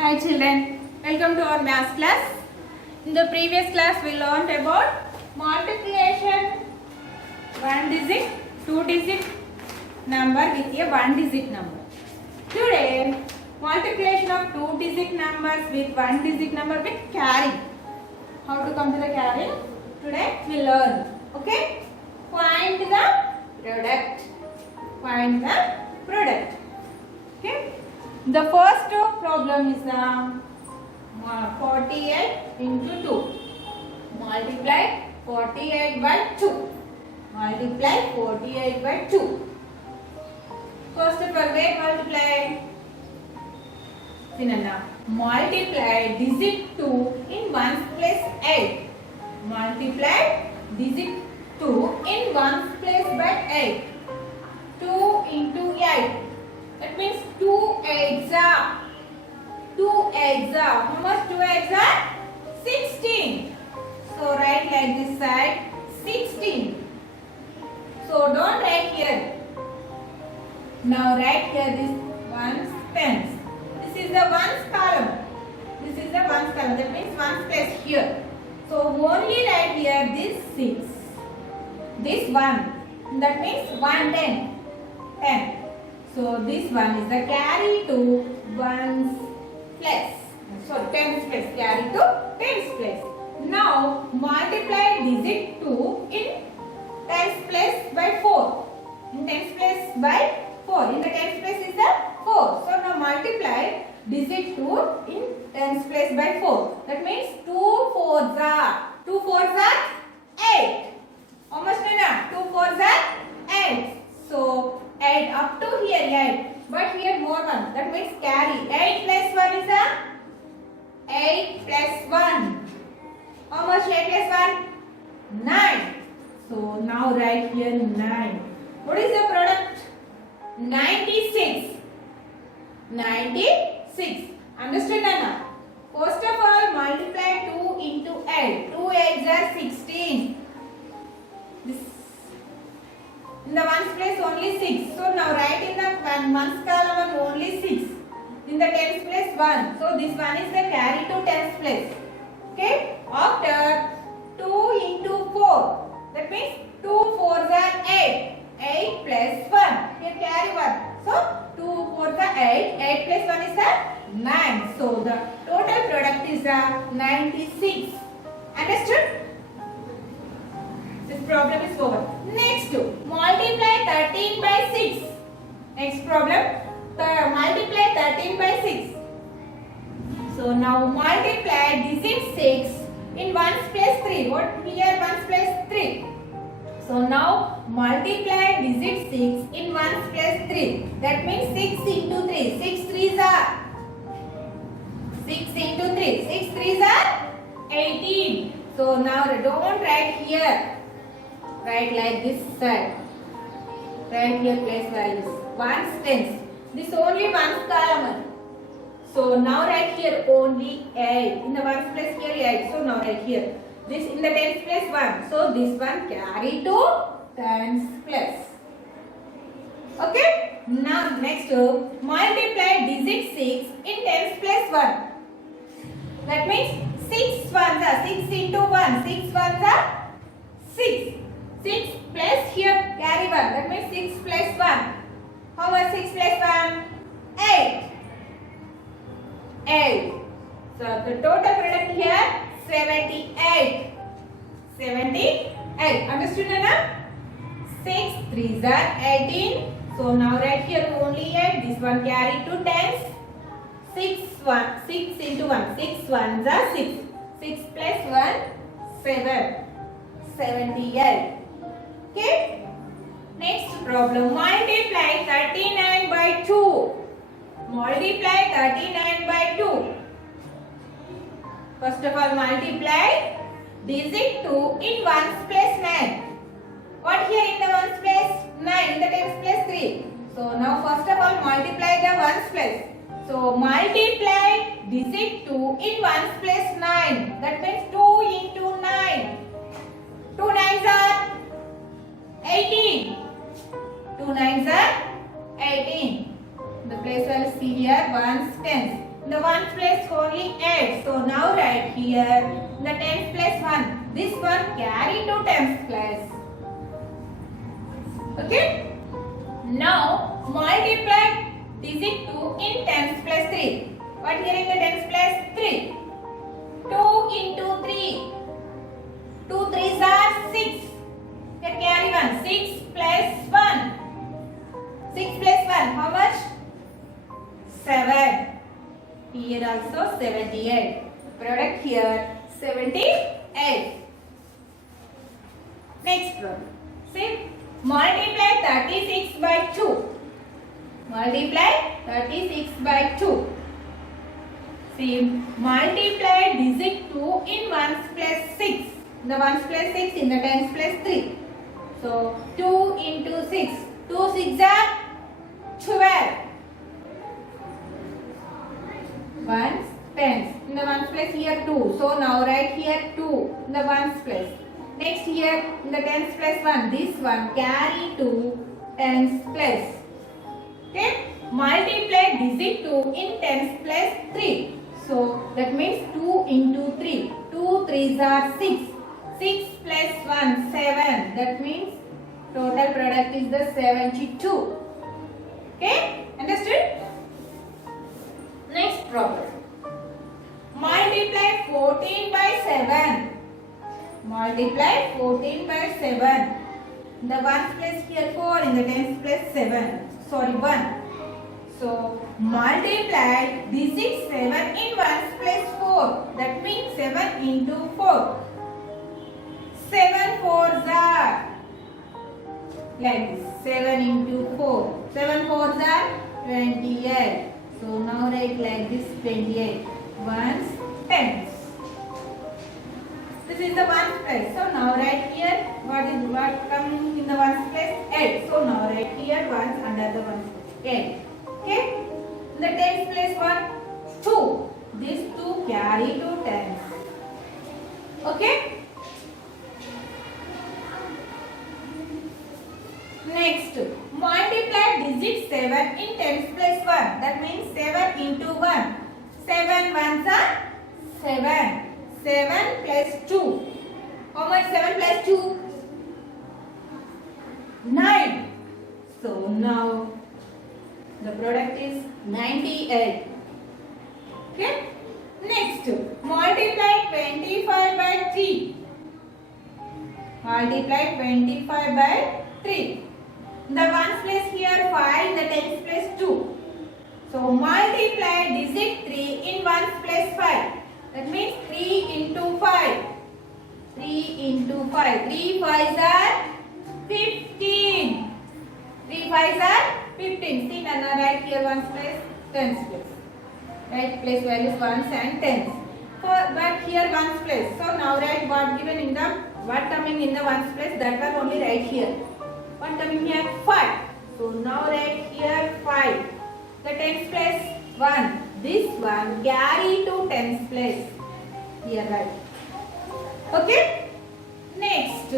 Hi children, welcome to our math class. In the previous class we learned about multiplication, one digit, two digit number with a one digit number. Today, multiplication of two digit numbers with one digit number with carry. How to come to the carry? Today we learn. Okay? Find the product. Find the product. Okay? The first problem is 48 into 2. Multiply 48 by 2. Multiply 48 by 2. First of all, where multiply? Sinana. Multiply digit 2 in 1's place 8. Multiply digit 2 in 1's place by 8. 2 into 8. That means 2 eggs are. 2 eggs are. How much 2 eggs are? 16. So write like this side 16. So don't write here. Now write here this ones tens. This is the ones column. This is the ones column. That means ones place here. So only write here this 6. This 1. That means 1 10. 10. So this one is the carry to ones place. So tens place. Carry to tens place. Now multiply digit 2 in tens place by 4. In tens place by 4. In the tens place is the 4. So now multiply digit 2 in tens place by 4. That means 2 4s are. 2 4s are 8. How much Nana? 2 4s are 8. So 8 up to here 8. But here more one. That means carry. 8 plus 1 is a 8 plus 1. How much 8 plus 1? 9. So now write here 9. What is the product? 96. 96. Understood Nana? First of all multiply 2 into 8. 2 eggs are 16. This in the ones place only 6. So now write in the ones column only 6. In the tens place 1. So this one is the carry to tens place. Okay. After 2 into 4. That means 2 4s are 8. 8 plus 1. Here carry 1. So 2 4s are 8. 8 plus 1 is a 9. So the total product is 96. Understood? This problem is over. Next, multiply 13 by 6. Next problem, multiply 13 by 6. So now multiply digit 6 in 1's place 3. What here 1's place 3. So now multiply digit 6 in 1's place 3. That means 6 into 3. 6 3s are 6 into 3. 6 3s are 18. So now don't write here. Write like this side. Write here place values. Ones tens. This only ones column. So now write here only 8. In the ones place here 8. So now write here. This in the tens place 1. So this one carry to tens place. Okay. Now next multiply digit 6 in tens place 1. That means 6 ones are 6 into 1. 6 ones are 6. 6 plus here carry 1. That means 6 plus 1. How much 6 plus 1? 8. 8. So the total product here 78. 78. Understood Nana? 6 3s are 18. So now write here only 8. This one carry to tens. 6 into 1. 6 ones are 6. 6 plus 1 7. 78. Okay. Next problem. Multiply 39 by 2. Multiply 39 by 2. First of all multiply digit 2 in 1's place 9. What here in the 1's place? 9. In the tens place 3. So now first of all multiply the 1's place. So multiply digit 2 in 1's place 9. That means 2 into 9. 2 9s are 18. 2 9s are 18. The place value see here ones tens. In the ones place only 8. So now write here in the tens place 1. This one carry to tens place. Okay. Now multiply digit 2 in tens place 3. What here in the tens place? 3. 2 into 3. 2 3s are 6. Here carry 1. 6 plus 1. 6 plus 1. How much? 7. Here also 78. Product here 78. Next problem. See, multiply 36 by 2. Multiply 36 by 2. See, multiply digit 2 in ones place 6. The ones place 6 in the tens place 3. So 2 into 6. 2 6 are 12. Ones tens. In the ones place here 2. So now write here 2 in the ones place. Next here in the tens place 1. This one carry to tens place. Okay. Multiply digit 2 in tens place 3. So that means 2 into 3. 2 3s are 6. 6 plus 1 7. That means total product is the 72. Okay. Understood? Next problem. Multiply 14 by 7. Multiply 14 by 7. The ones place here 4, in the tens place 7. Sorry, 1. So multiply digit 7 in ones place 4. That means 7 into 4. 7 4s are like this. 7 into 4. 7 4s are 28. So now write like this 28. Ones tens. This is the ones place. So now write here what coming in the ones place? 8. So now write here ones under the ones place. 8. Okay. In the tens place what? 2. These 2 carry to tens. Okay. Next, multiply digit 7 in tens place 1. That means 7 into 1. 7 ones are 7. 7 plus 2. How much 7 plus 2? 9. So now the product is 98. Okay. Next, multiply 25 by 3. Multiply 25 by 3. The ones place here 5, the tens place 2. So multiply digit 3 in ones place 5. That means 3 into 5. 3 into 5. 3 5s are 15. 3 5s are 15. See, Nana, write here ones place, tens place. Right, place values ones and tens. But here ones place. So now write what given in the, what coming in the ones place, that one only write here. What coming here? 5. So now write here 5. The tens place 1. This one carry to tens place. Here right. Okay. Next,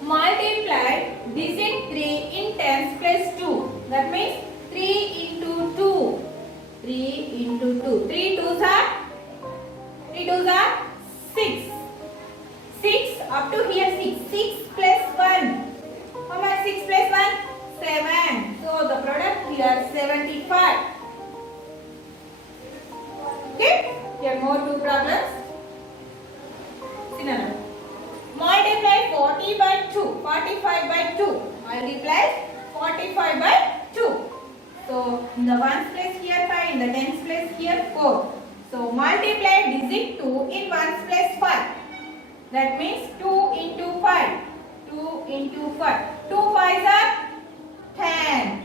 multiply digit 3 in tens place 2. That means 3 into 2. 3 into 2. 3 2s are 6. 6 up to here 6. 6 plus 1. How much 6 plus 1? 7. So the product here 75. Okay. Here more 2 problems. See now. Multiply 40 by 2. 45 by 2. Multiply 45 by 2. So in the ones place here 5. In the tens place here 4. So multiply digit 2 in ones place 5. That means 2 into 5. 2 into 5. 2 5s are 10.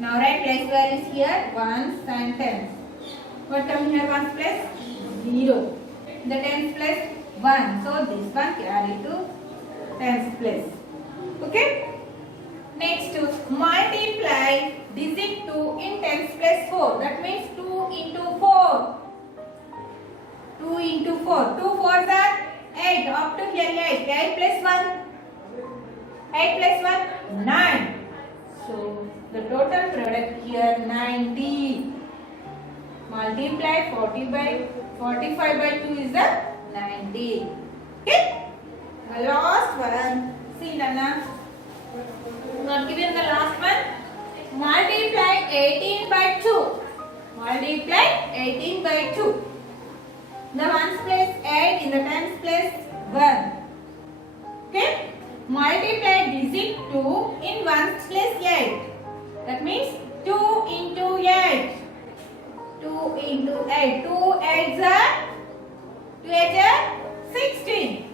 Now write place values here ones and tens. What comes here ones place? 0. The tens place 1. So this one carry to tens place. Okay. Next, multiply digit 2 in tens place 4. That means 2 into 4. 2 into 4. 2 4s are 8. Up to here 8. 8 plus 1. 8 plus 1. 9. So the total product here 90. multiply 40 by 45 by 2 is the 90. Okay, the last one, see Nana, not given the last one. Multiply 18 by 2. Multiply 18 by 2. The ones place 8, in the tens place 1. Okay, multiply digit 2 in ones place 8. That means 2 into 8. 2 into 8. 2 8s are 16.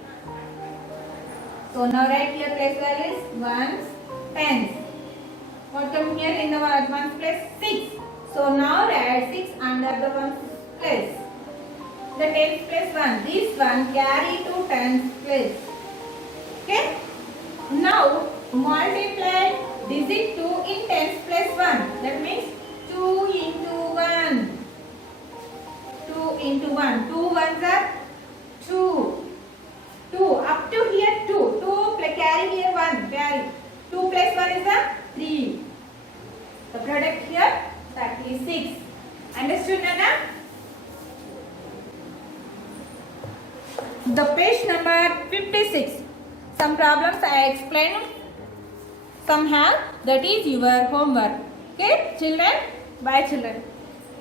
So now write here place values ones, tens. What come here in the ones place 6. So now write 6 under the ones place. The tens place 1. This one carry to tens place. Okay. Now multiply digit 2 in tens place 1. That means 2 into 1. 2 into 1. 2 ones are 2. 2 up to here 2. 2 carry here 1. Carry. 2 plus 1 is a 3. The product here 36. Understood, Nana? The page number 56. Some problems I explained. Some have. That is your homework. Okay, children? Bye, children.